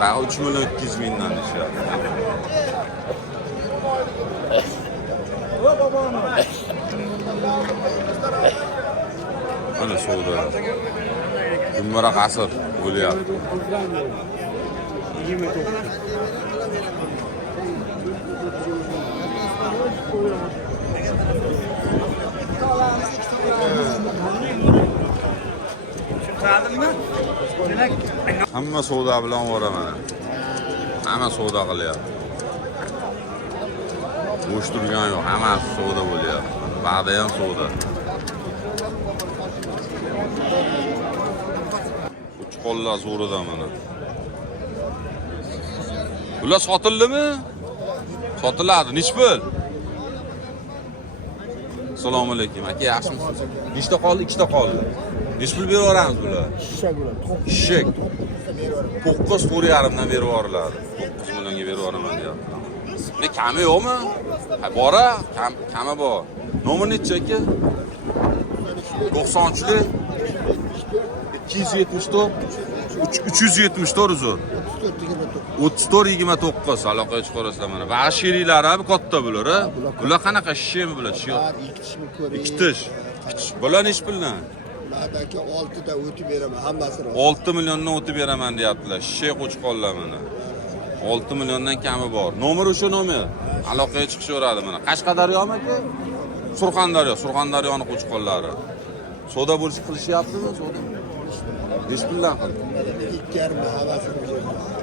Bak 3 milyon 200 mingdan deyishyapti. Mana savdo. Jumara qasr bo'lyapti. Hamma savdo bilan boraman. Hamma savdo qilyapti. Bo'sh turgan yo'q, hammasi savdo bo'lyapti. Ba'da ham savdo. Uch-qo'llar zo'rida mana. Bular sotildimi? Sotiladi, nech pul? Assalomu alaykum. Aka, yaxshimisiz? Nechta qoldi? 2 ta qoldi. Nech pul berib yuboramiz bular? Shishak. 9,5 dan berib yuboriladi. 9 millionga berib yuboraman deyapti. Ne kami yo'qmi? Bora, kami bor. Nomer necha aka? 93lik 274 374 uzr. 34-29 aloqaga chiqarasizlar mana. Va sherilar abi katta bular, ha? Bular qanaqa shishmi bular? Ikki tish. Bular nech puldan? Bulardagi 6 ta o'tib beraman, hammasi rost. 6 milliondan o'tib beraman deyaptilar. Shisha qo'chqonlar mana. 6 milliondan kami bor. Nomer o'sha nomer. Aloqaga chiqishaveradi mana. Qashqadaryomi aka? Surxondaryoni qo'chqonlari. Savdo bo'lish qilishyaptimi? Savdo. 5 puldan qildi. 2,5 havasi.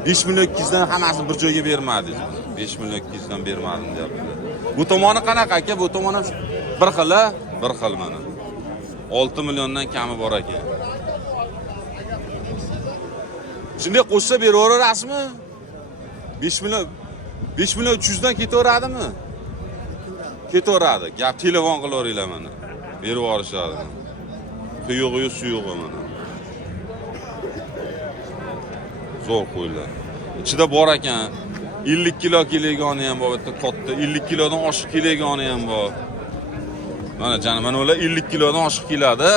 5 million 200 dan hammasini bir joyga bermadingiz. 5 million 200 dan bermadim deyaptilar. Bu tomoni qanaqa aka? Bu tomon ham bir xil mana. 6 milliondan kami bor ekan. Shunday qo'shsa beraverasizmi? 5 million 300 dan ketaveradimi? Ketaveradi. Gap telefon qilaveringlar mana. Berib yuborishadi. Quyug'i suyug'i mana. Zo'r qo'ylar. Ichida bor ekan. 50 kilo kelegani ham bor, bitta katta 50 kilodan oshiq kelegani ham bor. Mana jani mana ular 50 kilodan oshiq keladi.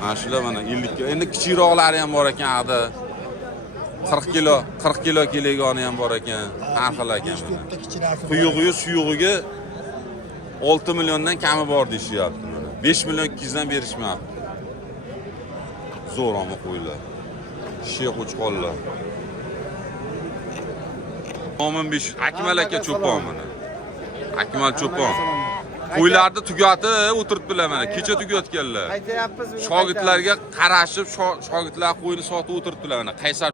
Mana shular mana 50 kilo. Endi kichikroqlari ham bor ekan haqda. 40 kilo kelegani ham bor ekan. Har xil ekan mana. Quyug'i suyug'iga 6 milliondan kami bor deyishyapti mana. 5 million 200 dan berishmayapti. Zo'r ama qo'ylar. Shey qo'chqonlar. Mo'min besh Akmal aka cho'pon mana. Akmal cho'pon. Qo'ylarni tugatib o'tiribdilar mana. Kecha tugatganlar. Shogirdlarga qarashib, shogirdlar qo'yini sotib o'tiribdilar mana. Qaysar